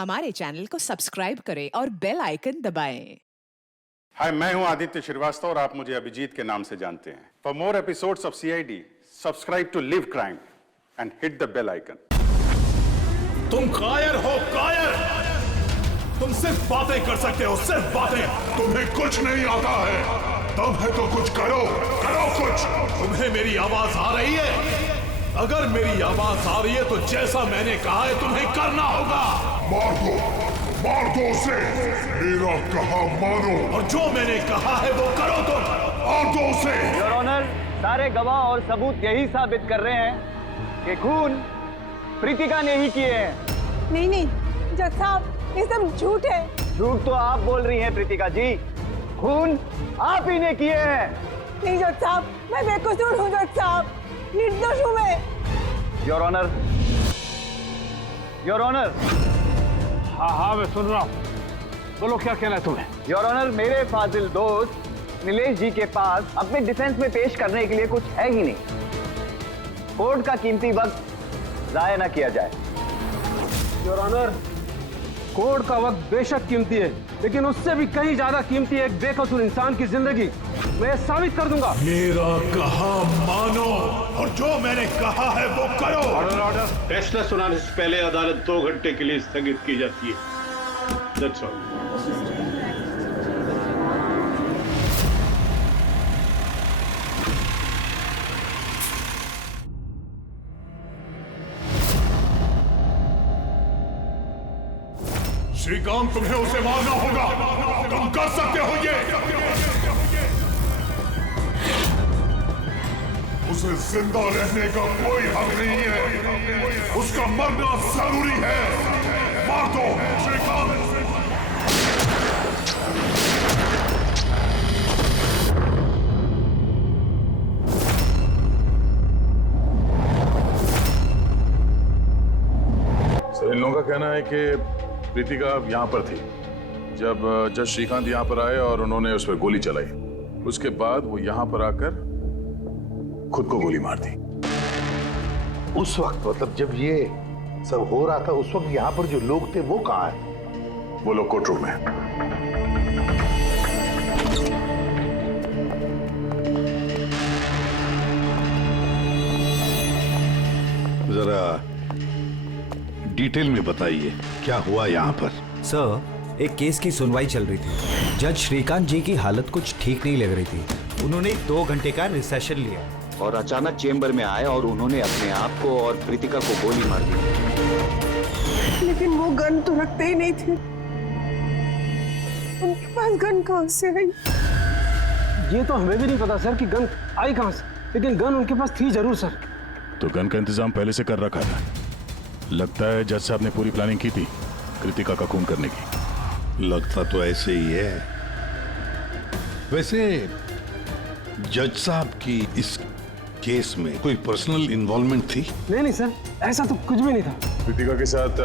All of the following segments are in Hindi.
हमारे चैनल को सब्सक्राइब करें और बेल आइकन दबाएं। हाय, मैं हूं आदित्य श्रीवास्तव और आप मुझे अभिजीत के नाम से जानते हैं। For more episodes of CID, subscribe to LIV crime and hit the bell icon. तुम कायर हो, कायर। तुम सिर्फ बातें कर सकते हो, सिर्फ बातें। तुम्हें कुछ नहीं आता है। तब है तो कुछ करो, करो कुछ। तुम्हें मेरी आवाज आ रही है? अगर मेरी आवाज आ रही है तो जैसा मैंने कहा है तुम्हें करना होगा। मार दो उसे। मेरा कहा मानो और जो मैंने कहा है वो करो तुम। मार दो उसे। योर ऑनर, सारे गवाह और सबूत यही साबित कर रहे हैं कि खून प्रीतिका ने ही किए हैं। नहीं, जज साहब, ये सब झूठ है। झूठ तो आप बोल रही हैं प्रीतिका जी, खून आप ही ने किए हैं। नहीं जज साहब, मैं बेकसूर हूँ जज साहब, निर्दोष हूँ मैं। Your honour, your honour. हाँ, मैं सुन रहा हूँ। बोलो, क्या कहना है तुम्हें? योर ऑनर, मेरे फाजिल दोस्त नीलेश जी के पास अपने डिफेंस में पेश करने के लिए कुछ है ही नहीं। कोर्ट का कीमती वक्त जाया ना किया जाए। योर ऑनर, कोर्ट का वक्त बेशक कीमती है, लेकिन उससे भी कहीं ज्यादा कीमती है एक बेकसूर इंसान की जिंदगी। मैं साबित कर दूंगा। मेरा कहा मानो और जो मैंने कहा है वो करो। ऑर्डर। फैसला सुनाने से पहले अदालत 2 घंटे के लिए स्थगित की जाती है। That's all. श्रीकांत, तुम्हें उसे मारना होगा। तुम कर सकते हो ये। उसे जिंदा रहने का कोई हक नहीं है। उसका मरना जरूरी है। मार दो श्रीकांत। सर, इन लोगों का कहना है कि प्रीतिका यहाँ पर थी जब जज श्रीकांत यहाँ पर आए और उन्होंने उस पर गोली चलाई। उसके बाद वो यहाँ पर आकर खुद को गोली मार दी। उस वक्त, मतलब जब ये सब हो रहा था, उस वक्त यहाँ पर जो लोग थे वो कहाँ है? वो लोग कोर्ट रूम में। जरा डिटेल में बताइए, क्या हुआ यहाँ पर? सर, एक केस की सुनवाई चल रही थी। जज श्रीकांत जी की हालत कुछ ठीक नहीं लग रही थी। उन्होंने 2 घंटे का रिसेशन लिया और अचानक चेंबर में आए और उन्होंने अपने आप को और प्रीतिका को गोली मार दी। लेकिन वो गन तो रखते ही नहीं थे। उनके पास गन कहाँ से आई? ये तो हमें भी नहीं पता सर कि गन आई कहाँ से, लेकिन गन उनके पास थी जरूर सर। तो गन का इंतजाम पहले से कर रखा था। लगता है जज साहब ने पूरी प्लानिंग की थी कृतिका का खून करने की। लगता तो ऐसे ही है। वैसे जज साहब की इस केस में कोई पर्सनल इन्वॉल्वमेंट थी? नहीं सर, ऐसा तो कुछ भी नहीं था। कृतिका के साथ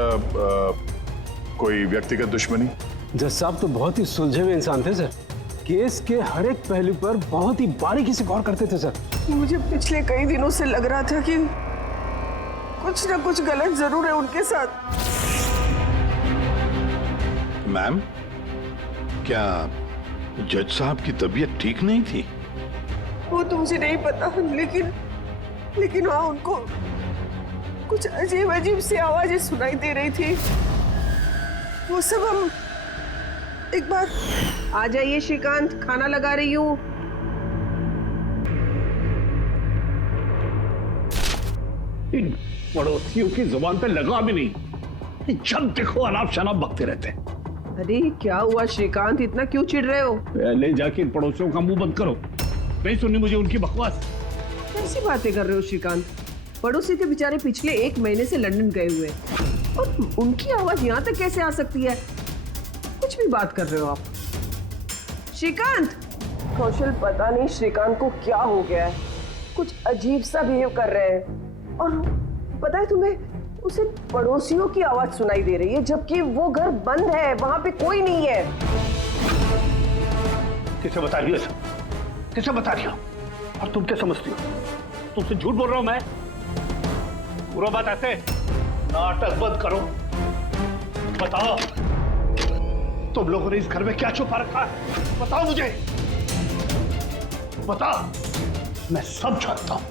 कोई व्यक्तिगत दुश्मनी? जज साहब तो बहुत ही सुलझे हुए इंसान थे सर। केस के हर एक पहलू पर बहुत ही बारीकी से गौर करते थे सर। मुझे पिछले कई दिनों से लग रहा था कि कुछ ना कुछ गलत जरूर है उनके साथ। मैम, क्या जज साहब की तबीयत ठीक नहीं थी? वो तो मुझे नहीं पता, लेकिन हाँ, उनको कुछ अजीब सी आवाजें सुनाई दे रही थी। वो सब हम एक बार। आ जाइए श्रीकांत, खाना लगा रही हूँ। इन पड़ोसियों की जुबान पे लगा भी नहीं। जब देखो अनाप शनाप बकते रहते हैं। अरे क्या हुआ श्रीकांत, इतना क्यों चिढ़ रहे हो? पहले जाके इन पड़ोसियों का मुंह बंद करो। नहीं सुननी मुझे उनकी बकवास। कैसी बातें कर रहे हो श्रीकांत? पड़ोसी के बेचारे पिछले 1 महीने से लंदन गए हुए हैं और उनकी आवाज यहाँ तक कैसे आ सकती है? कुछ भी बात कर रहे हो आप श्रीकांत। कौशल, पता नहीं श्रीकांत को क्या हो गया है, कुछ अजीब सा बिहेव कर रहे हैं। और पता है तुम्हें, उसे पड़ोसियों की आवाज सुनाई दे रही है जबकि वो घर बंद है, वहां पे कोई नहीं है। किसे बता रही हो? किसे बता रही हो? और तुम क्या समझती हो? तुमसे झूठ बोल रहा हूं मैं? पूरा बात ऐसे नाटक बंद करो। बताओ, तुम लोगों ने इस घर में क्या छुपा रखा है? बताओ मुझे, बताओ। मैं सब जानता हूं,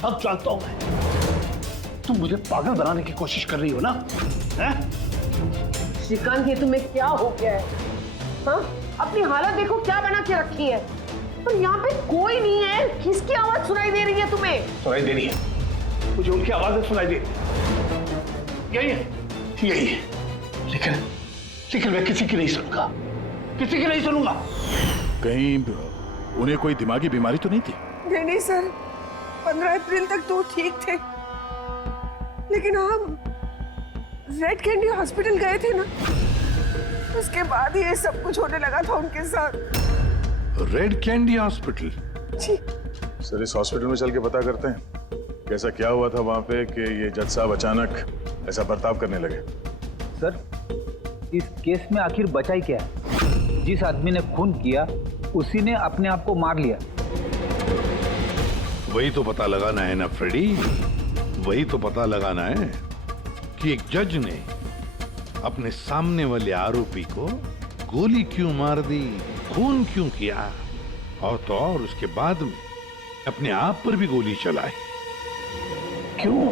सब जानता हूं मैं। तुम मुझे पागल बनाने की कोशिश कर रही हो ना? हैं? श्रीकांत, ये तुम्हें क्या हो गया है? हाँ? अपनी हालत देखो क्या बना के रखी है। पर यहाँ पे कोई नहीं है, किसकी आवाज सुनाई दे रही है तुम्हें? सुनाई दे रही है, मुझे उनकी आवाजें सुनाई दे रही है। यही है, यही है। लेकिन मैं किसी की नहीं सुनूंगा, किसी की नहीं सुनूंगा। कहीं उन्हें कोई दिमागी बीमारी तो नहीं थी? नहीं सर, 15 अप्रैल तक तो ठीक थे, लेकिन हम रेड कैंडी हॉस्पिटल गए थे ना, उसके बाद ये सब कुछ होने लगा था उनके साथ। Red candy hospital? जी सर, इस हॉस्पिटल में चल के पता करते हैं कैसा क्या हुआ था वहां पे कि ये जज साहब अचानक ऐसा बर्ताव करने लगे। सर, इस केस में आखिर बचा ही क्या है? जिस आदमी ने खून किया उसी ने अपने आप को मार लिया। वही तो पता लगाना है ना फ्रेडी, वही तो पता लगाना है कि एक जज ने अपने सामने वाले आरोपी को गोली क्यों मार दी, खून क्यों किया, और तो और उसके बाद में अपने आप पर भी गोली चलाई। क्यों?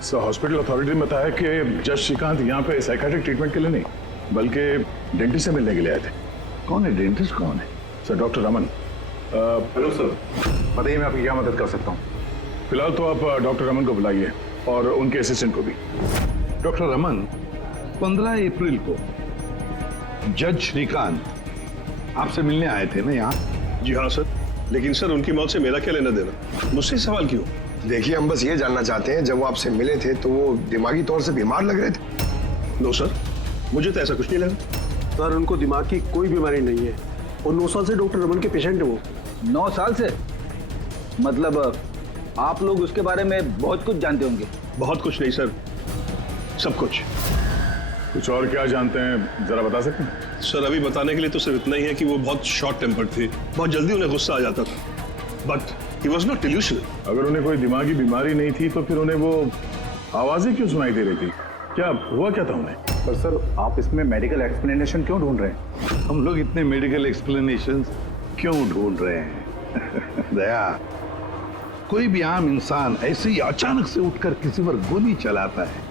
सर, हॉस्पिटल अथॉरिटी ने बताया कि जज श्रीकांत यहाँ पे साइकियाट्रिक ट्रीटमेंट के लिए नहीं बल्कि डेंटिस्ट से मिलने के लिए आए थे। कौन है डेंटिस्ट? कौन है? Sir, doctor Raman. Hello sir, बताइए मैं आपकी क्या मदद कर सकता हूँ? फिलहाल तो आप डॉक्टर रमन को बुलाइए और उनके असिस्टेंट को भी। डॉक्टर रमन, 15 अप्रैल को जज श्रीकांत आपसे मिलने आए थे ना यहाँ? जी हाँ सर, लेकिन सर उनकी मौत से मेरा क्या लेना देना? मुझसे सवाल क्यों? देखिए, हम बस ये जानना चाहते हैं, जब वो आपसे मिले थे तो वो दिमागी तौर से बीमार लग रहे थे? नो सर, मुझे तो ऐसा कुछ नहीं लगा। सर, उनको दिमाग की कोई बीमारी नहीं है और 9 साल से डॉक्टर रमन के पेशेंट है वो। 9 साल से? मतलब आप लोग उसके बारे में बहुत कुछ जानते होंगे। बहुत कुछ नहीं सर, सब कुछ। कुछ और क्या जानते हैं, जरा बता सकते हैं? सर, अभी बताने के लिए तो सिर्फ इतना ही है कि वो बहुत शॉर्ट टेम्पर्ड थे, बहुत जल्दी उन्हें गुस्सा आ जाता था, but he was not delusional. अगर उन्हें कोई दिमागी बीमारी नहीं थी तो फिर उन्हें वो आवाजें क्यों सुनाई दे रही थी? क्या हुआ क्या था उन्हें? पर सर, आप इसमें मेडिकल एक्सप्लेनेशन क्यों ढूंढ रहे हैं? हम लोग इतने मेडिकल एक्सप्लेनेशंस क्यों ढूंढ रहे हैं? दया, कोई भी आम इंसान ऐसे ही अचानक से उठकर किसी पर गोली चलाता है,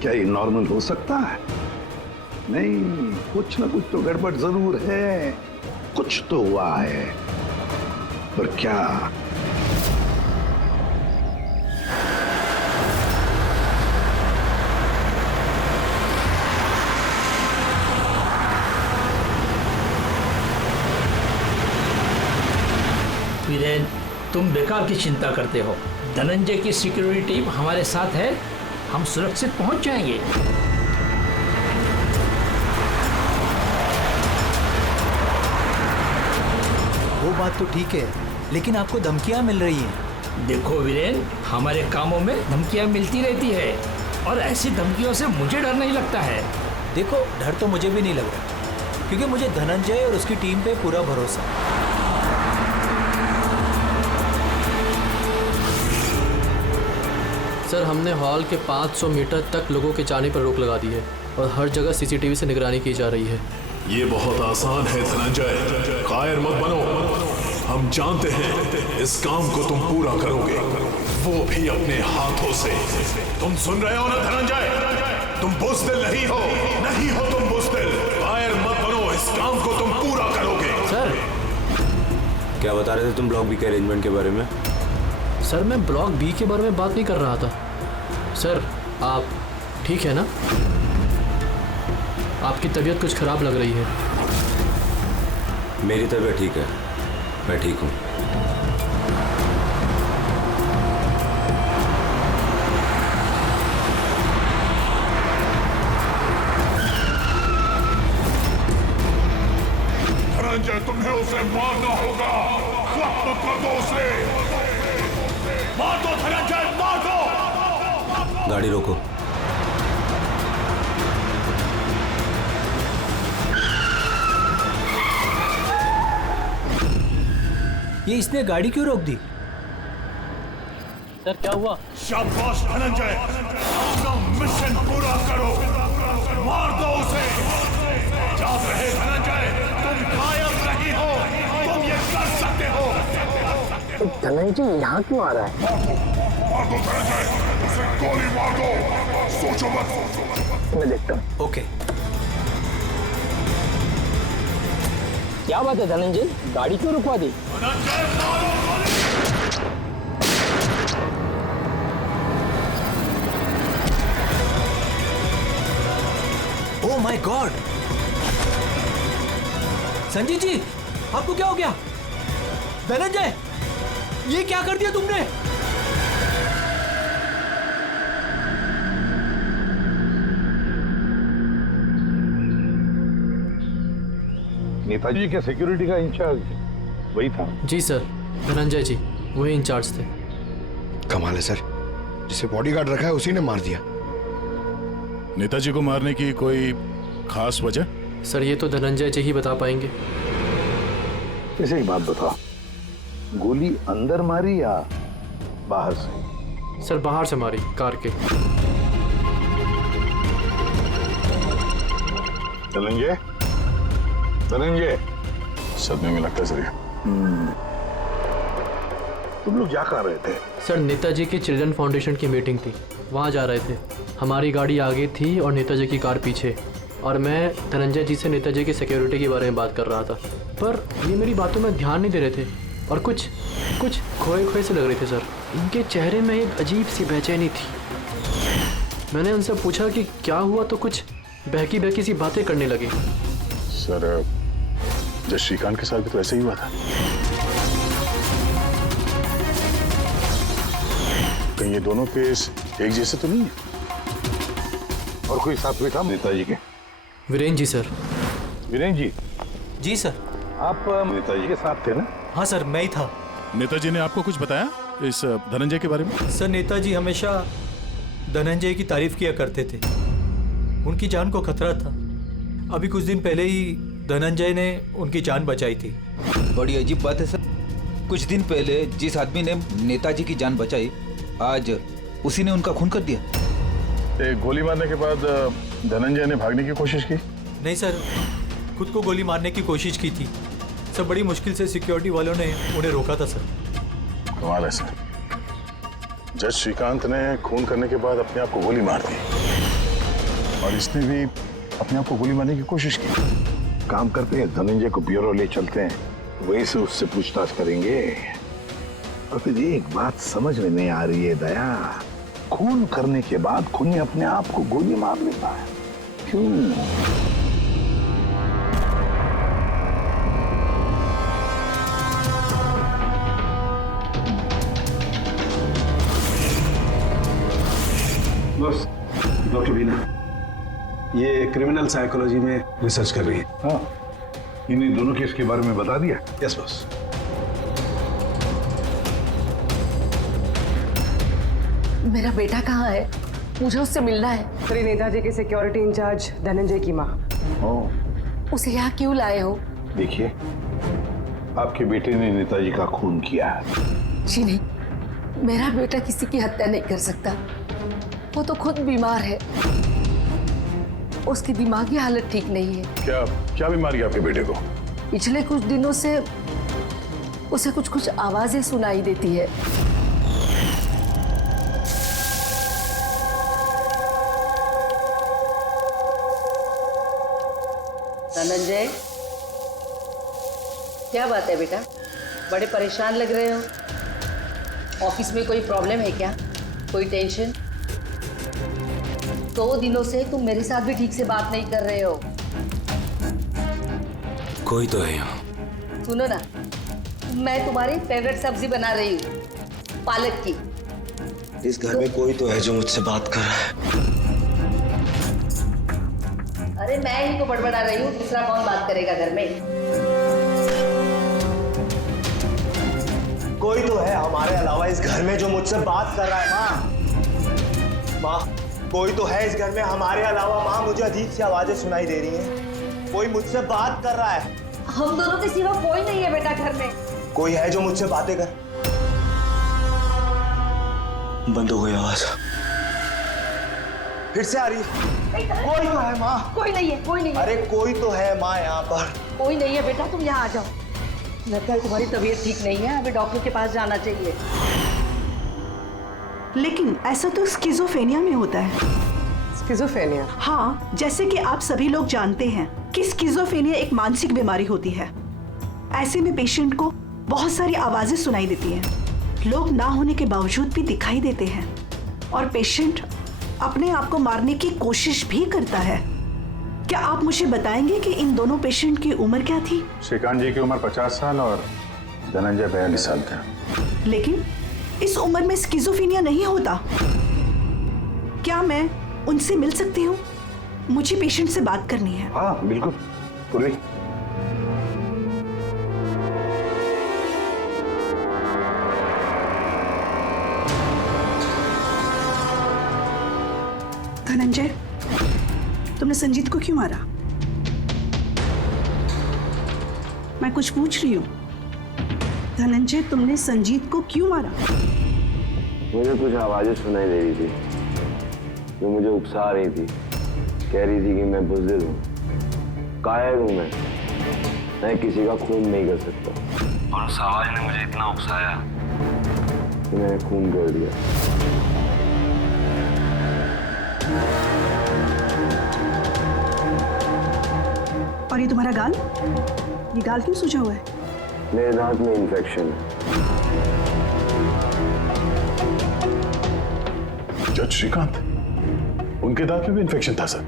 क्या ये नॉर्मल हो सकता है? नहीं, कुछ ना कुछ तो गड़बड़ जरूर है, कुछ तो हुआ है, पर क्या? वीरेन, तुम बेकार की चिंता करते हो। धनंजय की सिक्योरिटी टीम हमारे साथ है, हम सुरक्षित पहुंच जाएंगे। वो बात तो ठीक है, लेकिन आपको धमकियां मिल रही हैं। देखो वीरेन, हमारे कामों में धमकियां मिलती रहती है और ऐसी धमकियों से मुझे डर नहीं लगता है। देखो, डर तो मुझे भी नहीं लग रहा, क्योंकि मुझे धनंजय और उसकी टीम पे पूरा भरोसा है। सर, हमने हॉल के 500 मीटर तक लोगों के जाने पर रोक लगा दी है और हर जगह सीसीटीवी से निगरानी की जा रही है। ये बहुत आसान है धनंजय, कायर मत बनो। हम जानते हैं इस काम को तुम पूरा करोगे, वो भी अपने हाथों से। तुम सुन रहे हो ना धनंजय? तुम बुज़दिल नहीं हो, नहीं हो तुम बुज़दिल। कायर मत बनो, इस काम को तुम पूरा करोगे। सर, क्या बता रहे थे तुम ब्लॉक बी के अरेंजमेंट के बारे में? सर, मैं ब्लॉक बी के बारे में बात नहीं कर रहा था। सर, आप ठीक है ना? आपकी तबीयत कुछ खराब लग रही है। मेरी तबीयत ठीक है, मैं ठीक हूँ। धनंजय, तुम्हें उसे मारना होगा। खत्म कर दो उसे, मार दो धनंजय, मार दो। गाड़ी रोको। ये इसने गाड़ी क्यों रोक दी? सर क्या हुआ? शाबाश धनंजय, अपना मिशन पूरा करो, मार दो उसे। याद रहे धनंजय, तुम गायब नहीं हो, तुम ये कर सकते हो। धनंजय यहाँ क्यों आ रहा है? मार दो धनंजय, उसे गोली मार दो, सोचो मत। मैं देखता हूँ। ओके। क्या बात है धनंजय, गाड़ी क्यों रुकवा दी? धनंजय मारो गोली। Oh my God! Sanjay ji, आपको क्या हो गया? धनंजय, ये क्या कर दिया तुमने? नेताजी के सिक्योरिटी का इंचार्ज वही था? जी सर, धनंजय जी वही इंचार्ज थे। कमाल है सर, जिसे बॉडीगार्ड रखा है उसी ने मार दिया। नेताजी को मारने की कोई खास वजह? सर ये तो धनंजय जी ही बता पाएंगे। इसे एक बात बताओ, गोली अंदर मारी या बाहर से? सर बाहर से मारी, कार के। धनंजय, धनंजय, सदमे में लगता सर। तुम लोग जा कहाँ रहे थे? सर नेताजी की चिल्ड्रन फाउंडेशन की मीटिंग थी, वहाँ जा रहे थे। हमारी गाड़ी आगे थी और नेताजी की कार पीछे, और मैं धनंजय जी से नेताजी की सिक्योरिटी के बारे में बात कर रहा था, पर ये मेरी बातों में ध्यान नहीं दे रहे थे और कुछ खोए खोए से लग रहे थे सर। इनके चेहरे में एक अजीब सी बेचैनी थी। मैंने उनसे पूछा कि क्या हुआ, तो कुछ बहकी बहकी सी बातें करने लगे। सर जब श्रीकांत के साथ भी तो ऐसा ही हुआ था। कहीं ये दोनों केस एक जैसे तो नहीं है? और कोई साथ में था नेताजी के? वीरेन जी सर। वीरेन जी? जी सर। आप नेताजी के साथ थे ना? हाँ सर, मैं ही था। नेताजी ने आपको कुछ बताया इस धनंजय के बारे में? सर नेताजी हमेशा धनंजय की तारीफ किया करते थे, उनकी जान को खतरा था। अभी कुछ दिन पहले ही धनंजय ने उनकी जान बचाई थी। बड़ी अजीब बात है सर, कुछ दिन पहले जिस आदमी ने नेताजी की जान बचाई, आज उसी ने उनका खून कर दिया। गोली मारने के बाद धनंजय ने भागने की कोशिश की? नहीं सर, खुद को गोली मारने की कोशिश की थी। सब बड़ी मुश्किल से सिक्योरिटी वालों ने उन्हें रोका था सर। कमाल है सर, जज श्रीकांत ने खून करने के बाद अपने आप को गोली मार दी और इसने भी अपने आप को गोली मारने की कोशिश की। काम करते हैं, धनंजय को ब्यूरो ले चलते हैं, वहीं से उससे पूछताछ करेंगे। और फिर एक बात समझ में नहीं आ रही है दया, खून करने के बाद खूनी अपने आप को गोली मार लेता है, क्यों? बस डॉक्टर बीना ये क्रिमिनल साइकोलॉजी में रिसर्च कर रही है। हाँ, इन्हीं दोनों केस के बारे में बता दिया? Yes boss. मेरा बेटा कहाँ है? मुझे उससे मिलना है। श्री नेताजी के सिक्योरिटी इंचार्ज धनंजय की माँ। उसे यहाँ क्यों लाए हो? देखिए, आपके बेटे ने नेताजी का खून किया है। जी नहीं, मेरा बेटा किसी की हत्या नहीं कर सकता। वो तो खुद बीमार है, उसकी दिमागी हालत ठीक नहीं है। क्या क्या बीमारी है आपके बेटे को? पिछले कुछ दिनों से उसे कुछ आवाजें सुनाई देती है। धनंजय, क्या बात है बेटा? बड़े परेशान लग रहे हो। ऑफिस में कोई प्रॉब्लम है क्या? कोई टेंशन? 2 दिनों से तुम मेरे साथ भी ठीक से बात नहीं कर रहे हो। कोई तो है यहाँ। सुनो ना, मैं तुम्हारी फेवरेट सब्जी बना रही हूँ, पालक की। इस घर में कोई तो है जो मुझसे बात कर रहा है। अरे मैं ही तो बड़बड़ा रही हूँ, दूसरा कौन बात करेगा घर में? कोई तो है हमारे अलावा इस घर में जो मुझसे बात कर रहा है। माँ, कोई तो है इस घर में हमारे अलावा। माँ, मुझे अजीब सी आवाजें सुनाई दे रही हैं। कोई मुझसे बात कर रहा है। हम दोनों के सिवा कोई नहीं है बेटा घर में। कोई है जो मुझसे बातें कर। बंद हो गई आवाज। फिर से आ रही है। कोई तो है माँ। कोई नहीं है, कोई नहीं है। अरे कोई तो है माँ यहाँ पर। कोई नहीं है बेटा, तुम यहाँ आ जाओ। लगता है तुम्हारी तबीयत ठीक नहीं है, हमें डॉक्टर के पास जाना चाहिए। लेकिन ऐसा तो स्किज़ोफ्रेनिया में होता है। स्किज़ोफ्रेनिया? हाँ, जैसे कि आप सभी लोग जानते हैं कि स्किज़ोफ्रेनिया एक मानसिक बीमारी होती है। ऐसे में पेशेंट को बहुत सारी आवाजें सुनाई देती हैं। लोग ना होने के बावजूद भी दिखाई देते हैं और पेशेंट अपने आप को मारने की कोशिश भी करता है। क्या आप मुझे बताएंगे कि इन दोनों पेशेंट की उम्र क्या थी? श्रीकांत जी की उम्र 50 साल और धनंजय 42 साल का। लेकिन इस उम्र में स्किज़ोफ्रेनिया नहीं होता। क्या मैं उनसे मिल सकती हूँ? मुझे पेशेंट से बात करनी है। हाँ बिल्कुल पूर्वी। धनंजय, तुमने संजीत को क्यों मारा? मैं कुछ पूछ रही हूँ। धनंजय, तुमने संजीत को क्यों मारा? मुझे कुछ आवाजें सुनाई दे रही थी जो मुझे उकसा रही थी। कह रही थी कि मैं बुज़दिल हूँ, कायर हूँ, मैं किसी का खून नहीं कर सकता। और उस आवाज ने मुझे इतना उकसाया कि मैंने खून कर दिया। और ये तुम्हारा गाल? ये गाल क्यों सूजा हुआ है? मेरे दांत में इन्फेक्शन है। जज श्रीकांत, उनके दांत में भी इन्फेक्शन था सर?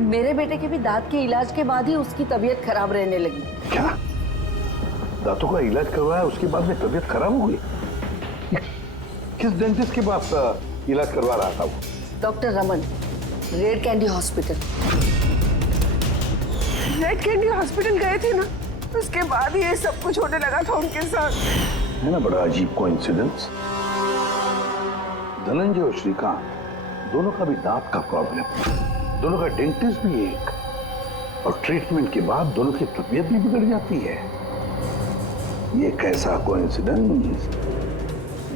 मेरे बेटे के भी दांत के इलाज के बाद ही उसकी तबीयत खराब रहने लगी। क्या? दांतों का इलाज करवाया उसके बाद में तबीयत खराब हो गई? किस डेंटिस्ट के पास इलाज करवा रहा था वो? Doctor Raman, red candy hospital. Red candy hospital गए थे ना, उसके बाद ये सब कुछ होने लगा था उनके साथ। है ना बड़ा अजीब कोइंसिडेंस। धनंजय और श्रीकांत दोनों का भी दांत का प्रॉब्लम, दोनों का डेंटिस्ट भी एक, और ट्रीटमेंट के बाद दोनों की तबीयत भी बिगड़ जाती है। ये कैसा कोइंसिडेंस?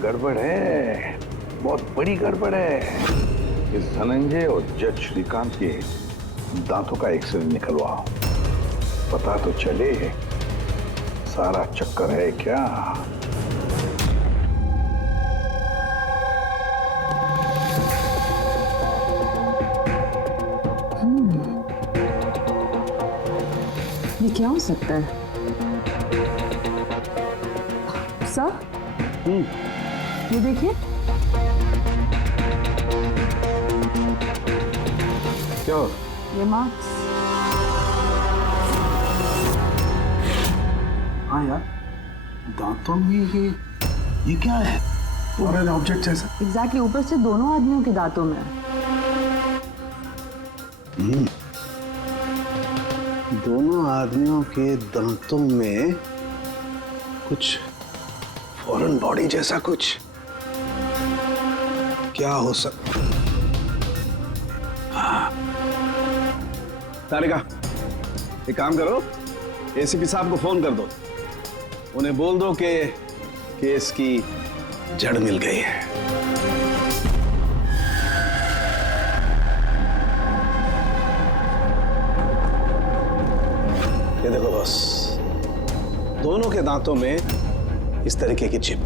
गड़बड़ है, बहुत बड़ी गड़बड़ है। इस धनंजय और जज श्रीकांत के दांतों का एक्सरे निकलवाओ, पता तो चले सारा चक्कर है क्या। ये क्या हो सकता है? सर, ये देखिए। क्या? ये मार्क्स। हाँ यार, दांतों में ये क्या है? फॉरेन ऑब्जेक्ट जैसा। एग्जैक्टली, ऊपर से दोनों आदमियों के दांतों में। दोनों आदमियों के दांतों में कुछ फॉरेन बॉडी जैसा कुछ। क्या हो सकता? तारिका, एक काम करो, एसीपी साहब को फोन कर दो, उन्हें बोल दो कि केस की जड़ मिल गई है। ये देखो बॉस, दोनों के दांतों में इस तरीके की चिप।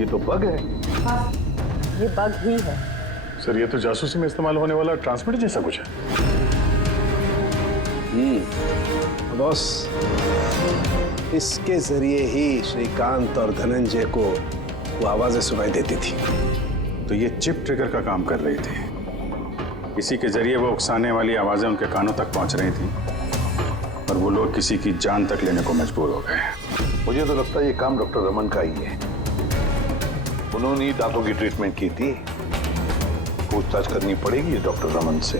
ये तो बग है। हाँ, ये बग ही है। सर, ये तो जासूसी में इस्तेमाल होने वाला ट्रांसमीटर जैसा कुछ है। बॉस, इसके जरिए ही श्रीकांत और धनंजय को वो आवाजें सुनाई देती थी। तो ये चिप ट्रिगर का काम कर रही थी। इसी के जरिए वो उकसाने वाली आवाजें उनके कानों तक पहुंच रही थी और वो लोग किसी की जान तक लेने को मजबूर हो गए। मुझे तो लगता है ये काम डॉक्टर रमन का ही है। उन्होंने दांतों की ट्रीटमेंट की थी। पूछताछ करनी पड़ेगी डॉक्टर रमन से,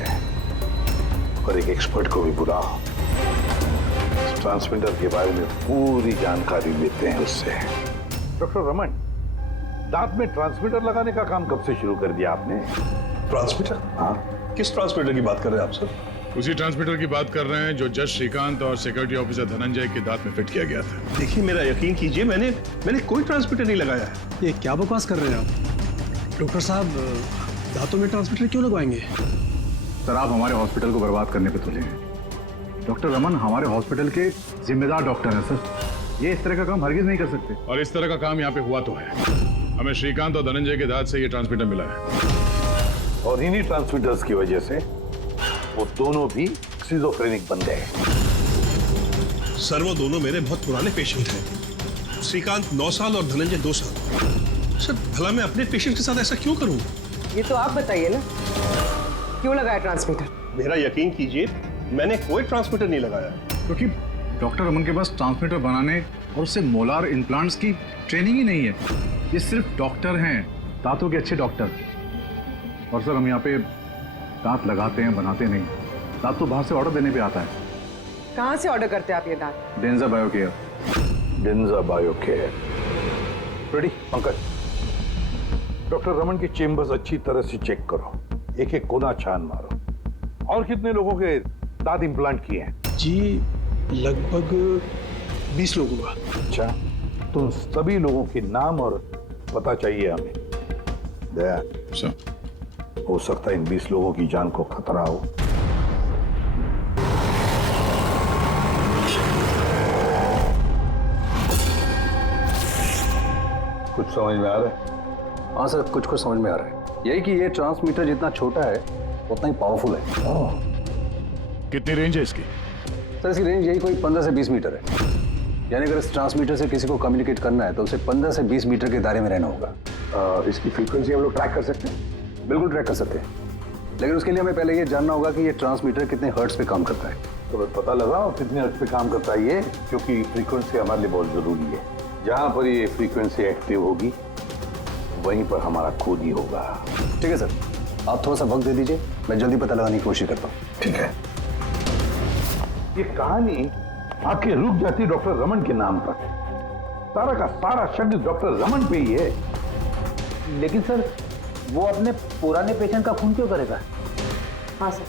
और एक एक्सपर्ट को भी बुलाओ। ट्रांसमीटर के बारे में पूरी जानकारी लेते हैं उससे। डॉक्टर रमन, दांत में ट्रांसमीटर लगाने का काम कब से शुरू कर दिया आपने? ट्रांसमीटर? हाँ। किस ट्रांसमीटर की बात कर रहे हैं आप सर? उसी ट्रांसमीटर की बात कर रहे हैं जो जज श्रीकांत और सिक्योरिटी ऑफिसर धनंजय के दांत में फिट किया गया था। देखिए मेरा यकीन कीजिए, मैंने कोई ट्रांसमीटर नहीं लगाया है। ये क्या बकवास कर रहे हैं आप? डॉक्टर साहब दांतों में ट्रांसमीटर क्यों लगवाएंगे? सर आप हमारे हॉस्पिटल को बर्बाद करने पे तुले हैं। डॉक्टर रमन हमारे हॉस्पिटल के जिम्मेदार डॉक्टर हैं सर। ये इस तरह का काम हरगिज नहीं कर सकते। और इस तरह का काम यहाँ पे हुआ तो है। हमें श्रीकांत और धनंजय के दांत से ये ट्रांसमीटर मिला है और इन्हीं ट्रांसमीटर्स की वजह से वो दोनों भी स्किज़ोफ्रेनिक बन गए। सर वो दोनों मेरे बहुत पुराने पेशेंट हैं। श्रीकांत 9 साल और धनंजय 2 साल। सर भला मैं अपने पेशेंट के साथ ऐसा क्यों करूं? ये तो आप बताइए ना, क्यों लगाया ट्रांसमीटर? मेरा यकीन कीजिए, मैंने कोई ट्रांसमीटर नहीं लगाया। क्योंकि डॉक्टर रमन के पास ट्रांसमीटर बनाने और उससे मोलार इम्प्लांट्स की ट्रेनिंग ही नहीं है। ये सिर्फ डॉक्टर हैं, दांतों के अच्छे डॉक्टर। और सर हम यहाँ पे दांत लगाते हैं, बनाते नहीं। दांत तो बाहर से ऑर्डर देने पे आता है। कहाँ से ऑर्डर करते हैं आप ये दांत? डेंजा बायोकेयर। डेंजा बायोकेयर। रेडी पंकज, डॉक्टर रमन के चेम्बर्स अच्छी तरह से चेक करो, एक एक कोना छान मारो। और कितने लोगों के दांत इम्प्लांट किए हैं? जी लगभग 20 लोगों का। अच्छा, तुम सभी लोगों के नाम और पता चाहिए हमें। दया सर, हो सकता है इन 20 लोगों की जान को खतरा हो। कुछ समझ में आ रहा है? हाँ सर, कुछ समझ में आ रहा है। यही कि ये ट्रांसमीटर जितना छोटा है उतना ही पावरफुल है। कितनी रेंज है इसकी? सर इसकी रेंज यही कोई 15 से 20 मीटर है। यानी अगर इस ट्रांसमीटर से किसी को कम्युनिकेट करना है तो उसे 15 से 20 मीटर के दायरे में रहना होगा। इसकी फ्रीक्वेंसी हम लोग ट्रैक कर सकते हैं? बिल्कुल ट्रैक कर सकते हैं, लेकिन उसके लिए हमें पहले ये जानना होगा कि ये ट्रांसमीटर कितने हर्ट्ज पे काम करता है। तो पता लगाओ कितने हर्ट्ज पे काम करता है ये, क्योंकि फ्रीक्वेंसी हमारे लिए बहुत जरूरी है। जहाँ पर ये फ्रीक्वेंसी एक्टिव होगी वहीं पर हमारा खोज ही होगा। ठीक है सर, आप थोड़ा सा वक्त दे दीजिए, मैं जल्दी पता लगाने की कोशिश करता हूँ। ठीक है। ये कहानी आके रुक जाती डॉक्टर रमन के नाम पर। सारा का सारा शब्द डॉक्टर रमन पे ही है। लेकिन सर वो अपने पुराने पेशेंट का खून क्यों करेगा? हाँ सर,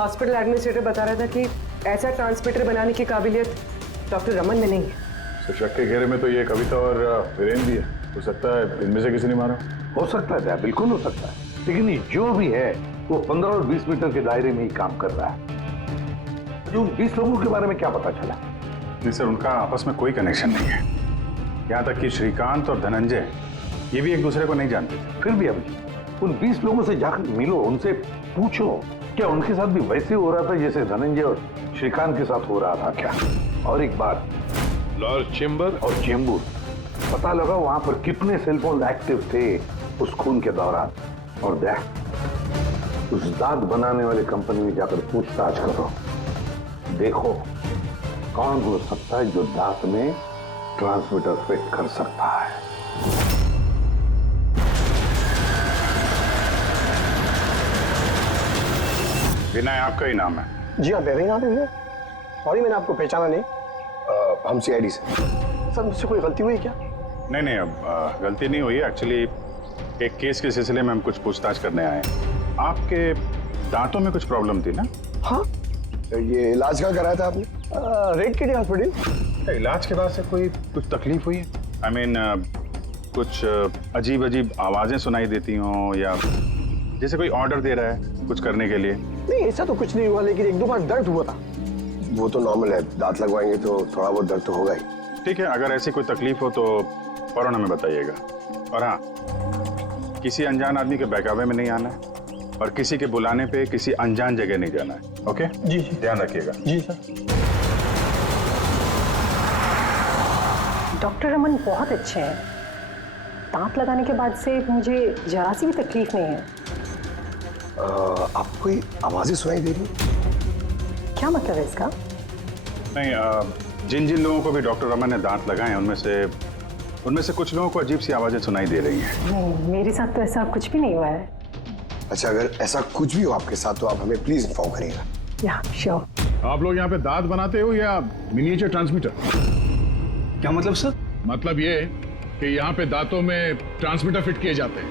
हॉस्पिटल एडमिनिस्ट्रेटर बता रहा था कि ऐसा ट्रांसमीटर बनाने की काबिलियत डॉक्टर रमन में नहीं है। तो शक के घेरे में तो ये कविता और वीरेन भी है। हो सकता है इनमें से किसी ने मारा। हो सकता है, बिल्कुल हो सकता है, लेकिन ये जो भी है वो 15 और 20 मीटर के दायरे में ही काम कर रहा है। जो 20 लोगों के बारे में क्या पता चला? नहीं सर, उनका आपस में कोई कनेक्शन नहीं है। यहाँ तक कि श्रीकांत और धनंजय ये भी एक दूसरे को नहीं जानते थे। फिर भी अभी उन 20 लोगों से जाकर मिलो, उनसे पूछो क्या उनके साथ भी वैसे हो रहा था जैसे धनंजय और श्रीकांत के साथ हो रहा था क्या? और एक बात, लॉर्ड चेम्बर और चेंबूर पता लगा वहां पर कितने सेलफोन एक्टिव थे उस खून के दौरान। और देख, उस दांत बनाने वाले कंपनी में जाकर पूछताछ करो, देखो कौन हो सकता है जो दांत में ट्रांसमीटर फिट कर सकता है। विनय आपका ही नाम है? जी हाँ, मेरा ही नाम है। सॉरी मैंने आपको पहचाना नहीं। हम सीआईडी से। सर मुझसे कोई गलती हुई क्या? नहीं, अब गलती नहीं हुई। एक्चुअली एक केस के सिलसिले में हम कुछ पूछताछ करने आए हैं। आपके दांतों में कुछ प्रॉब्लम थी ना? हाँ, ये इलाज कहाँ कराया था आपने? रेड किडी हॉस्पिटल। इलाज के बाद से कुछ तकलीफ हुई है? आई मीन कुछ अजीब अजीब आवाजें सुनाई देती हों, या जैसे कोई ऑर्डर दे रहा है कुछ करने के लिए? नहीं, ऐसा तो कुछ नहीं हुआ, लेकिन 1-2 बार दर्द हुआ था। वो तो नॉर्मल है, दांत लगवाएंगे तो थोड़ा बहुत दर्द तो होगा ही। ठीक है, अगर ऐसी कोई तकलीफ हो तो फौरन हमें बताइएगा। और हाँ, किसी अनजान आदमी के बहकावे में नहीं आना है और किसी के बुलाने पे किसी अनजान जगह नहीं जाना है। ओके जी, ध्यान रखिएगा। जी सर। डॉक्टर रमन बहुत अच्छे हैं। दांत लगाने के बाद से मुझे जरा सी भी तकलीफ नहीं है। आपको कोई आवाजें सुनाई दे रही? क्या मतलब है इसका? नहीं, जिन जिन लोगों को भी डॉक्टर रमन ने दांत लगाए उनमें से कुछ लोगों को अजीब सी आवाजें सुनाई दे रही हैं। नहीं, मेरे साथ तो ऐसा कुछ भी नहीं हुआ है। अच्छा, अगर ऐसा कुछ भी हो आपके साथ तो आप हमें प्लीज इन्फॉर्म करिएगा। या श्योर। आप लोग यहाँ पे दांत बनाते हो या मिनिएचर ट्रांसमीटर? क्या मतलब सर? मतलब ये कि यहाँ पे दांतों में ट्रांसमीटर फिट किए जाते हैं,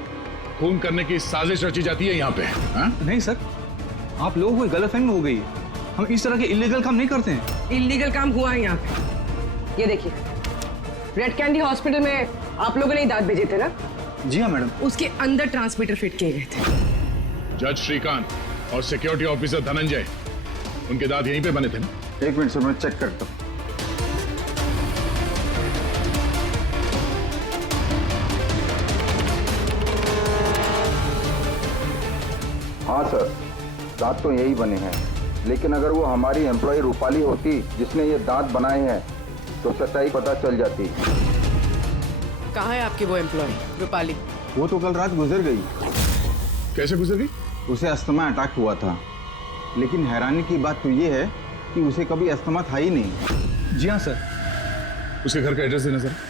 खून करने की साजिश रची जाती है यहाँ पे। हाँ? नहीं सर, आप लोगों को गलतफहमी हो गई है। हम इस तरह के इलीगल काम नहीं करते हैं। इलीगल काम हुआ है यहाँ पे। ये देखिए, रेड कैंडी हॉस्पिटल में आप लोगों ने ही दांत भेजे थे ना? जी हाँ मैडम। उसके अंदर ट्रांसमीटर फिट किए गए थे। जज श्रीकांत और सिक्योरिटी ऑफिसर धनंजय, उनके दांत यहीं पे बने थे ना? 1 मिनट सर, मैं चेक करता हूँ। हाँ सर, दांत तो यही बने हैं, लेकिन अगर वो हमारी एम्प्लॉय रूपाली होती जिसने ये दांत बनाए हैं तो सच्चाई पता चल जाती। कहाँ है आपकी वो एम्प्लॉय रूपाली? वो तो कल रात गुजर गई। कैसे गुजर गई? उसे अस्थमा अटैक हुआ था, लेकिन हैरानी की बात तो ये है कि उसे कभी अस्थमा था ही नहीं। जी हाँ सर। उसके घर का एड्रेस देना सर।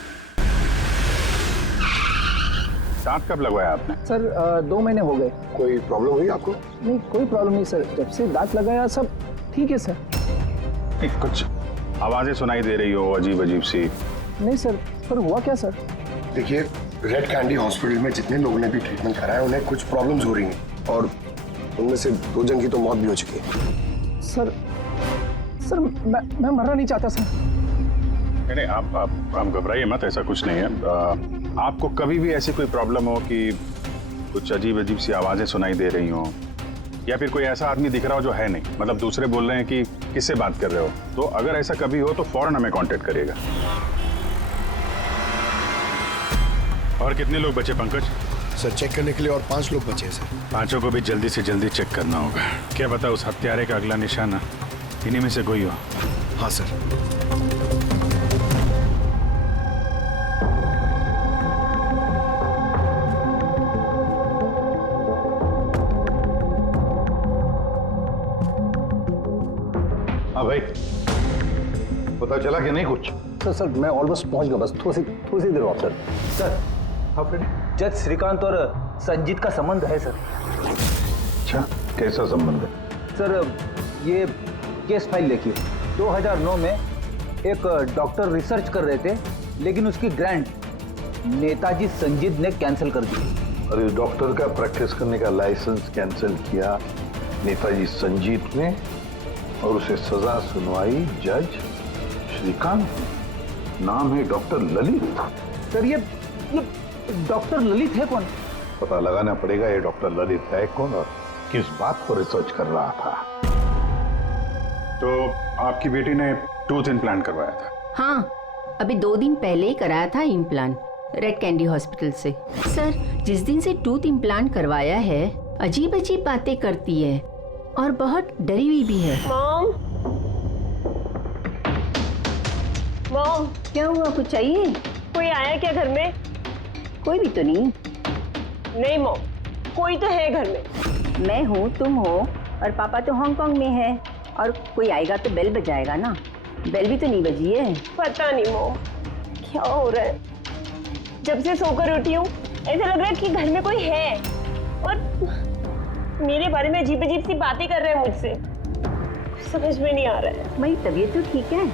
दांत कब लगवाया आपने? सर 2 महीने हो गए। कोई प्रॉब्लम हुई आपको? नहीं, कोई प्रॉब्लम नहीं सर, जब से दांत लगाया सब ठीक है सर। कुछ आवाजें सुनाई दे रही हो अजीब अजीब सी? नहीं सर, पर हुआ क्या सर? देखिए, रेड कैंडी हॉस्पिटल में जितने लोगों ने भी ट्रीटमेंट कराया उन्हें कुछ प्रॉब्लम्स हो रही हैं और उनमें से 2 जन की तो मौत भी हो चुकी है। सर मैं मरना नहीं चाहता सर। नहीं, आप घबराइए मत, ऐसा कुछ नहीं है। आपको कभी भी ऐसी कोई प्रॉब्लम हो कि कुछ अजीब अजीब सी आवाजें सुनाई दे रही हो, या फिर कोई ऐसा आदमी दिख रहा हो जो है नहीं, मतलब दूसरे बोल रहे हैं कि किससे बात कर रहे हो, तो अगर ऐसा कभी हो तो फौरन हमें कांटेक्ट करिएगा। और कितने लोग बचे पंकज? सर चेक करने के लिए और 5 लोग बचे हैं सर। 5 को भी जल्दी से जल्दी चेक करना होगा। क्या पता उस हत्यारे का अगला निशाना इन्हीं में से कोई हो। हाँ सर। हाँ भाई, पता चला कि नहीं कुछ? सर मैं ऑलमोस्ट पहुंच गया, बस थोड़ी सी देर और सर। जज श्रीकांत और संजीत का संबंध है सर। अच्छा, कैसा संबंध है? सर ये केस फाइल देखिए। 2009 में एक डॉक्टर रिसर्च कर रहे थे, लेकिन उसकी ग्रांट नेताजी संजीत ने कैंसिल कर दी। और इस डॉक्टर का प्रैक्टिस करने का लाइसेंस कैंसिल किया नेताजी संजीत ने, और उसे सजा सुनवाई जज श्रीकांत ने। नाम है डॉक्टर ललित। सर ये डॉक्टर ललित है कौन? पता लगाना पड़ेगा ये डॉक्टर ललित है कौन और किस बात पर रिसर्च कर रहा था। तो आपकी बेटी ने टूथ इम्प्लांट करवाया था? हाँ, अभी 2 दिन पहले ही कराया था इम्प्लांट रेड कैंडी हॉस्पिटल से। सर, जिस दिन से टूथ इम्प्लांट करवाया है अजीब अजीब बातें करती है और बहुत डरी हुई भी है। मॉम, क्या हुआ, कुछ चाहिए? कोई आया क्या घर में? कोई भी तो नहीं। नहीं मॉम, कोई तो है घर में। मैं हूँ, तुम हो, और पापा तो हांगकांग में है, और कोई आएगा तो बेल बजाएगा ना। बेल भी तो नहीं बजी है। पता नहीं मॉम क्या हो रहा है, जब से सोकर उठी हूँ ऐसा लग रहा है कि घर में कोई है और मेरे बारे में अजीब अजीब सी बातें कर रहे हैं मुझसे। समझ में नहीं आ रहा है। मेरी तबीयत तो ठीक है।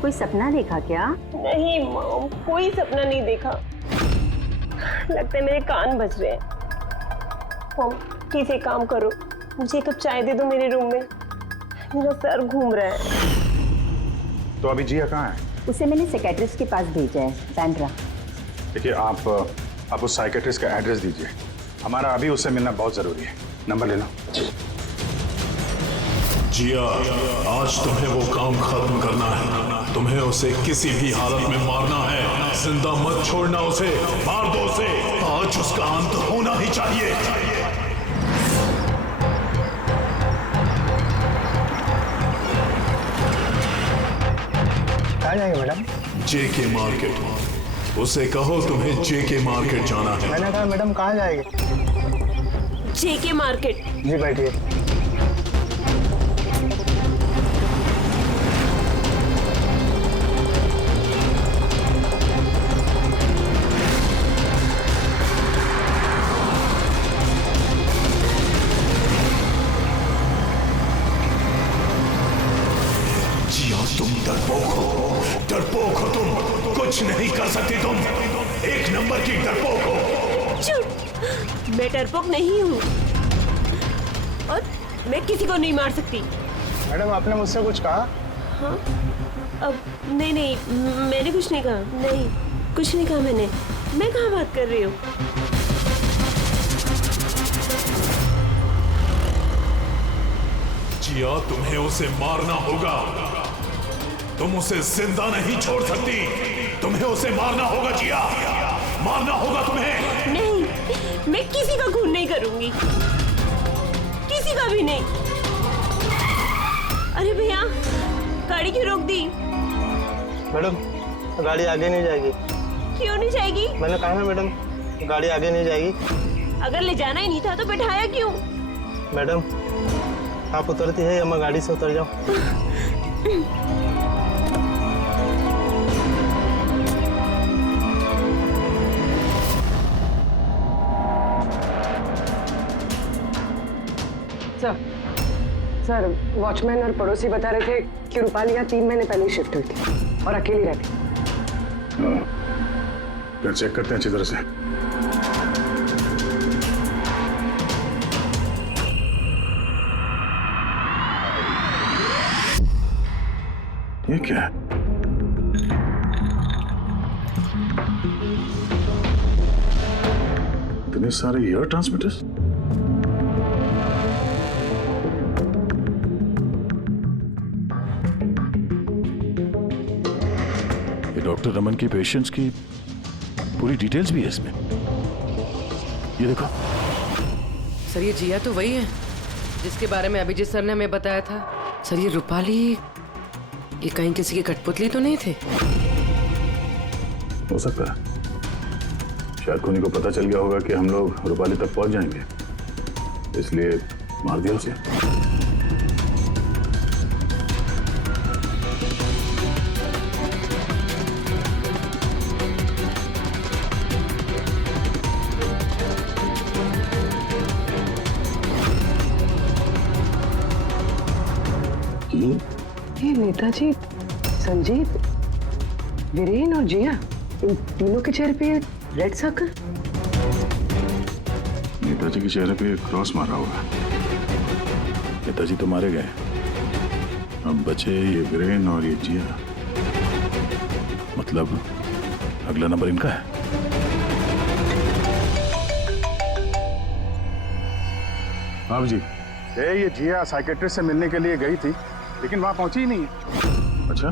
कोई सपना देखा क्या? नहीं मॉम, कोई सपना नहीं देखा। लगता है मेरे कान बज रहे हैं। मॉम प्लीज एक काम करो, मुझे 1 कप चाय दे दो मेरे रूम में, मेरा सर घूम रहा है। तो अभी जिया कहाँ है? उसे मैंने साइकियाट्रिस्ट के पास भेजा है, बैंड्रा। देखिए, आप उस साइकियाट्रिस्ट का एड्रेस दीजिए, हमारा अभी उससे मिलना बहुत जरूरी है। नंबर ले लो। जिया, आज तुम्हें वो काम खत्म करना है। तुम्हें उसे किसी भी हालत में मारना है। जिंदा मत छोड़ना उसे, मार दो उसे। आज उसका अंत होना ही चाहिए। कहाँ जाएंगे मैडम? जेके मार्केट। उसे कहो तुम्हें जेके मार्केट जाना है। मैंने कहा मैडम कहाँ जाएंगे? जेके मार्केट। जी बैठिए। तुम डरपोक हो तुम, कुछ नहीं कर सकती तुम, 1 नंबर की डरपोक हो। चुप, मैं डरपोक नहीं हूँ और मैं किसी को नहीं मार सकती। मैडम आपने मुझसे कुछ कहा? हाँ अब नहीं, मैंने कुछ नहीं कहा। नहीं, कुछ नहीं कहा मैंने। मैं कहाँ बात कर रही हूँ? जिया, तुम्हें उसे मारना होगा। तुम उसे जिंदा नहीं छोड़ सकती। तुम्हें उसे मारना होगा जिया, मारना होगा तुम्हें। नहीं, मैं किसी का खून नहीं करूंगी, किसी का भी नहीं। अरे भैया, गाड़ी क्यों रोक दी? मैडम गाड़ी आगे नहीं जाएगी। क्यों नहीं जाएगी? मैंने कहा है मैडम, गाड़ी आगे नहीं जाएगी। अगर ले जाना ही नहीं था तो बैठाया क्यों? मैडम आप उतरती है या मैं गाड़ी से उतर जाऊं? सर, वॉचमैन और पड़ोसी बता रहे थे कि रूपाली यहाँ 3 महीने पहले ही शिफ्ट हुई थी और अकेली रहती। फिर चेक करते हैं अच्छी तरह से। ये क्या है? इतने सारे ईयर ट्रांसमिटर्स? डॉक्टर रमन की पेशेंट्स की पूरी डिटेल्स भी है इसमें। ये देखो। सर ये जिया तो वही है जिसके बारे में अभिजीत सर ने हमें बताया था। सर ये रूपाली, ये कहीं किसी की कठपुतली तो नहीं थे? हो सकता है, शायद कोनी को पता चल गया होगा कि हम लोग रूपाली तक पहुंच जाएंगे, इसलिए मार दिया उसे। ये नेताजी, संजीत, वीरेन और जिया, इन तीनों के चेहरे पे रेड सर्कल। नेताजी के चेहरे पे क्रॉस मारा हुआ। नेताजी तो मारे गए, अब बचे ये वीरेन और ये जिया। मतलब अगला नंबर इनका है। हाँ जी, ये जिया साइकेट्रिस्ट से मिलने के लिए गई थी, लेकिन वहां पहुंची ही नहीं है। अच्छा,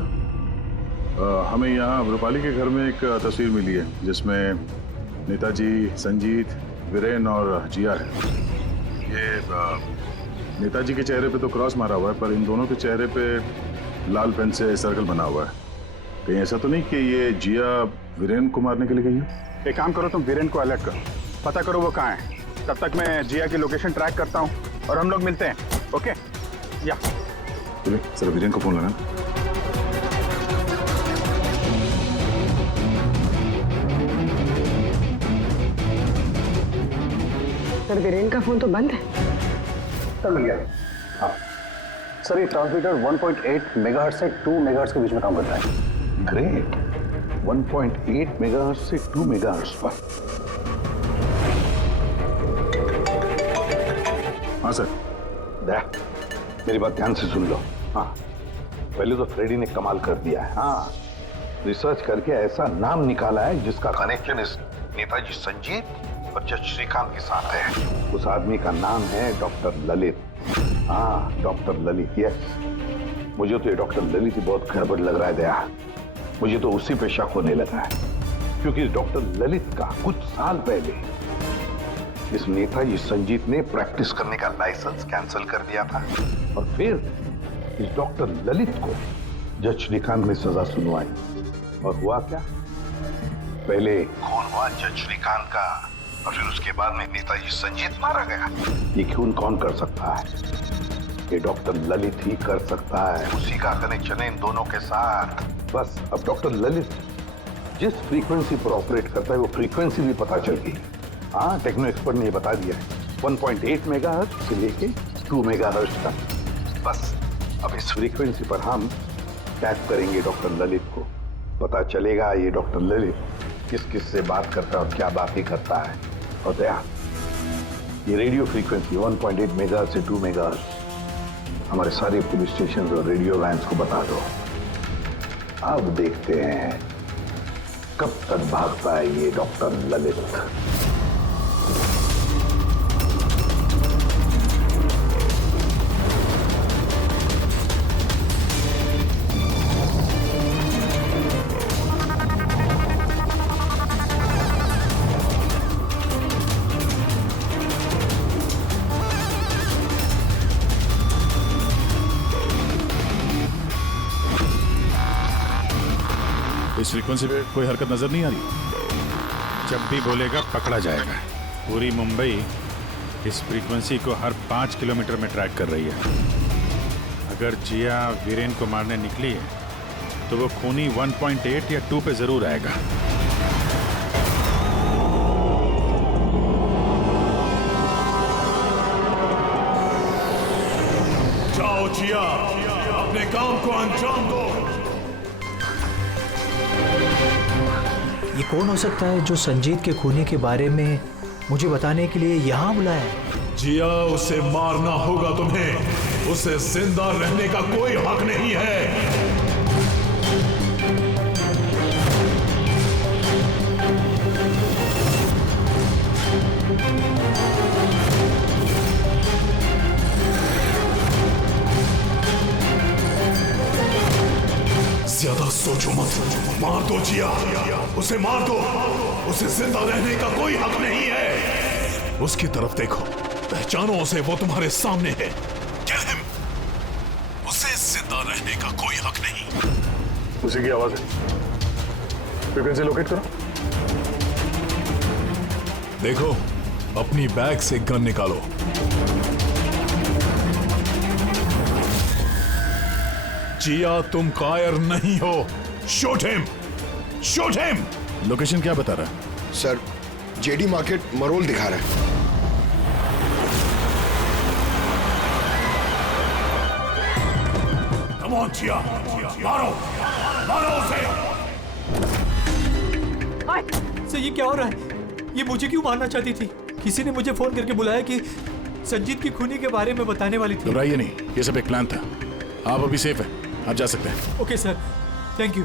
हमें यहाँ रूपाली के घर में एक तस्वीर मिली है जिसमें नेताजी, संजीत, वीरेन और जिया है। ये नेताजी के चेहरे पे तो क्रॉस मारा हुआ है, पर इन दोनों के चेहरे पे लाल पेन से सर्कल बना हुआ है। कहीं ऐसा तो नहीं कि ये जिया वीरेन को मारने के लिए गई है? एक काम करो, तुम वीरेन को अलर्ट करो, पता करो वो कहाँ है। तब तक मैं जिया की लोकेशन ट्रैक करता हूँ और हम लोग मिलते हैं। ओके? या सर, वीरेन को फोन लगा। सर, वीरेन का फोन तो बंद है। सर मिल गया। हाँ सर, ये ट्रांसमीटर 1.8 मेगाहर्ट्ज से 2 मेगाहर्ट्ज के बीच में काम करता है। ग्रेट। 1.8 मेगाहर्ट्ज से 2 मेगाहर्ट्ज पर। हाँ सर। दया, मेरी बात ध्यान से सुन लो। हाँ, पहले तो फ्रेडी ने कमाल कर दिया है। हाँ, रिसर्च करके ऐसा नाम निकाला है जिसका कनेक्शन इस नेताजी संजीत और जज श्रीकांत के साथ है। उस आदमी का नाम है डॉक्टर ललित। हाँ, डॉक्टर ललित। यस, मुझे तो ये डॉक्टर ललित ही बहुत गड़बड़ लग रहा है दया। मुझे तो उसी पे शक होने लगा है, क्योंकि डॉक्टर ललित का कुछ साल पहले इस नेताजी संजीत ने प्रैक्टिस करने का लाइसेंस कैंसिल कर दिया था, और फिर इस डॉक्टर ललित को जज श्रीकांत ने सजा सुनवाई। और हुआ क्या? पहले खून हुआ जज श्रीकांत का, और फिर उसके बाद में नेताजी संजीत मारा गया। ये खून कौन कर सकता है? ये डॉक्टर ललित ही कर सकता है। उसी का कनेक्शन है इन दोनों के साथ। बस अब डॉक्टर ललित जिस फ्रीक्वेंसी पर ऑपरेट करता है वो फ्रीक्वेंसी भी पता चल गई। हाँ, टेक्नो एक्सपर्ट ने बता दिया है, 1.8 मेगाहर्ट्ज से लेके 2 मेगाहर्ट्ज तक। बस अब इस फ्रीक्वेंसी पर हम टैप करेंगे डॉक्टर ललित को, पता चलेगा ये डॉक्टर ललित किस किस से बात करता है और क्या बातें करता है। और दया, ये रेडियो फ्रीक्वेंसी 1.8 मेगाहर्ट्ज से 2 मेगाहर्ट्ज हमारे सारे पुलिस स्टेशन और रेडियो लाइन्स को बता दो। अब देखते हैं कब तक भागता है ये डॉक्टर ललित। इस फ्रीक्वेंसी पे कोई हरकत नजर नहीं आ रही। जब भी बोलेगा पकड़ा जाएगा। पूरी मुंबई इस फ्रीक्वेंसी को हर 5 किलोमीटर में ट्रैक कर रही है। अगर जिया वीरेन को मारने निकली है तो वो खूनी 1.8 या 2 पे जरूर आएगा। जाओ जिया, अपने काम को अंजाम दो। ये कौन हो सकता है जो संजीत के खूनी के बारे में मुझे बताने के लिए यहाँ बुलाया है? जिया, उसे मारना होगा तुम्हें। उसे जिंदा रहने का कोई हक नहीं है। ज्यादा सोचो मत, मार दो जिया, उसे मार दो। उसे जिंदा रहने का कोई हक नहीं है। उसकी तरफ देखो, पहचानो उसे, वो तुम्हारे सामने है। Kill him। उसे जिंदा रहने का कोई हक नहीं। उसी की आवाज है। फ्रीक्वेंसी लोकेट करो। देखो, अपनी बैग से गन निकालो। जिया, तुम कायर नहीं हो। Shoot him, shoot him. Location क्या बता रहा है? सर, जेडी मार्केट मरोल दिखा रहा है। कम ऑन जिया, मारो, मारो उसे। सर ये क्या हो रहा है? ये मुझे क्यों मारना चाहती थी? किसी ने मुझे फोन करके बुलाया कि संजीत की खूनी के बारे में बताने वाली थी। घबराइए नहीं, ये सब एक प्लान था। आप अभी सेफ है, आप जा सकते हैं। Okay sir, thank you.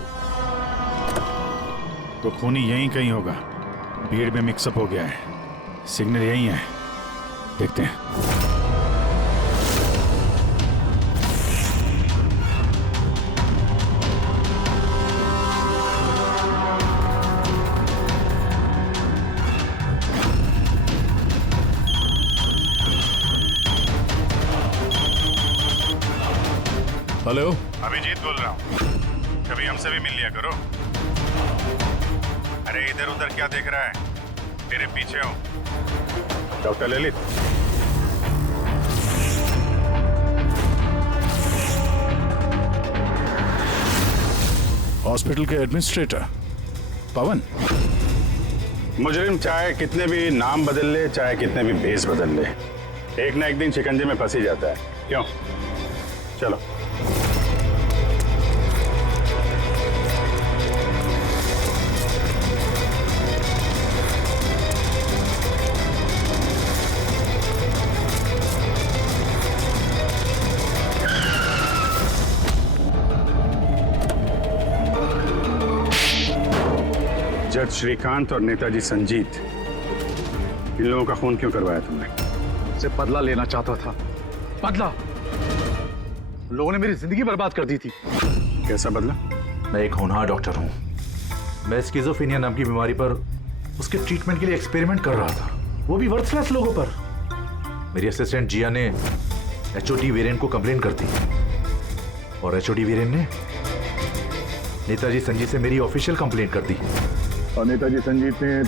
तो खूनी यहीं कहीं होगा। भीड़ में मिक्सअप हो गया है। सिग्नल यहीं है, देखते हैं। हेलो, अभिजीत बोल रहा हूँ। कभी हमसे भी मिल लिया करो। अरे इधर उधर क्या देख रहा है? तेरे पीछे हूँ। डॉक्टर ललित। हॉस्पिटल के एडमिनिस्ट्रेटर पवन। मुजरिम चाहे कितने भी नाम बदल ले, चाहे कितने भी भेष बदल ले, एक ना एक दिन शिकंजे में फंस ही जाता है। क्यों? चलो। जज श्रीकांत और नेताजी संजीत, इन लोगों का खून क्यों करवाया तुमने? से बदला लेना चाहता था। बदला? लोगों ने मेरी जिंदगी बर्बाद कर दी थी। कैसा बदला? मैं एक होनहार डॉक्टर हूँ। मैं स्किज़ोफ्रेनिया नाम की बीमारी पर उसके ट्रीटमेंट के लिए एक्सपेरिमेंट कर रहा था, वो भी वर्थलेस लोगों पर। मेरी असिस्टेंट जिया ने एचओडी वीरेन को कंप्लेन कर दी और एचओडी वीरेन ने नेताजी संजीत से मेरी ऑफिशियल कंप्लेंट कर दी। और नेताजी संजीत ने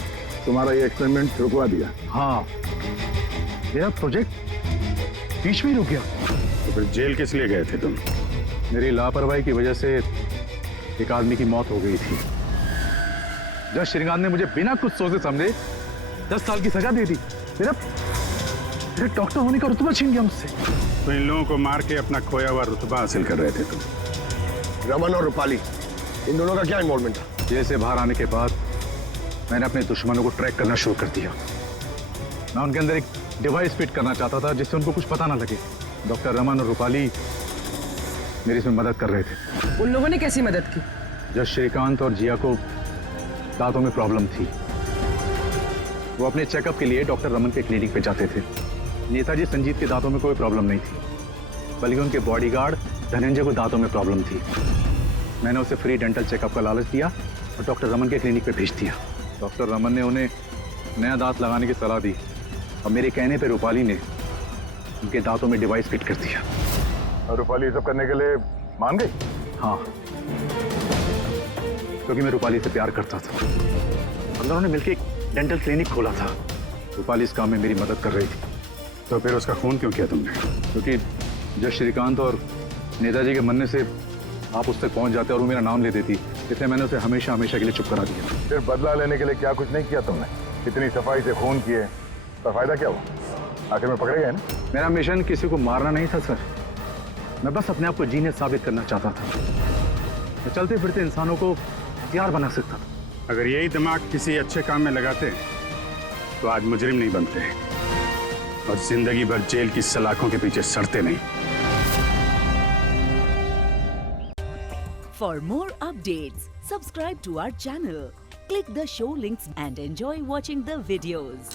तुम्हारा ये एक्सपेरिमेंट रुकवा दिया? हाँ, मेरा प्रोजेक्ट बीच में ही रुक गया। तो फिर जेल किस लिए गए थे तुम? मेरी लापरवाही की वजह से एक आदमी की मौत हो गई थी। जज श्रीकांत ने मुझे बिना कुछ सोचे समझे 10 साल की सजा दे दी। मेरे डॉक्टर होने का रुतबा छीन गया मुझसे। तो इन लोगों को मार के अपना खोया हुआ रुतबा हासिल कर रहे थे तुम। रमन और रूपाली, इन दोनों का क्या इन्वॉल्वमेंट था? जेल से बाहर आने के बाद मैंने अपने दुश्मनों को ट्रैक करना शुरू कर दिया। मैं उनके अंदर एक डिवाइस फिट करना चाहता था जिससे उनको कुछ पता ना लगे। डॉक्टर रमन और रूपाली मेरी इसमें मदद कर रहे थे। उन लोगों ने कैसी मदद की? जब श्रीकांत और जिया को दांतों में प्रॉब्लम थी, वो अपने चेकअप के लिए डॉक्टर रमन के क्लिनिक पे जाते थे। नेताजी संजीत के दांतों में कोई प्रॉब्लम नहीं थी, बल्कि उनके बॉडीगार्ड धनंजय को दांतों में प्रॉब्लम थी। मैंने उसे फ्री डेंटल चेकअप का लालच दिया और डॉक्टर रमन के क्लिनिक पे भेज दिया। डॉक्टर रमन ने उन्हें नया दांत लगाने की सलाह दी और मेरे कहने पे रूपाली ने उनके दांतों में डिवाइस फिट कर दिया। और रूपाली ये सब करने के लिए मान गई? हाँ, क्योंकि मैं रूपाली से प्यार करता था और दोनों ने मिलकर एक डेंटल क्लिनिक खोला था। रूपाली इस काम में मेरी मदद कर रही थी। तो फिर उसका खून क्यों किया तुमने? क्योंकि जब श्रीकांत और नेताजी के मरने से आप उस तक पहुंच जाते और वो मेरा नाम ले देती, इसलिए मैंने उसे हमेशा हमेशा के लिए चुप करा दिया। फिर बदला लेने के लिए क्या कुछ नहीं किया तुमने? इतनी सफाई से खून किए, तो फायदा क्या हुआ? आखिर में पकड़े गए ना? मेरा मिशन किसी को मारना नहीं था सर, मैं बस अपने आप को जीनियस साबित करना चाहता था। मैं चलते फिरते इंसानों को हथियार बना सकता था। अगर यही दिमाग किसी अच्छे काम में लगाते तो आज मुजरिम नहीं बनते और जिंदगी भर जेल की सलाखों के पीछे सड़ते नहीं। For more updates, subscribe to our channel, click the show links and enjoy watching the videos.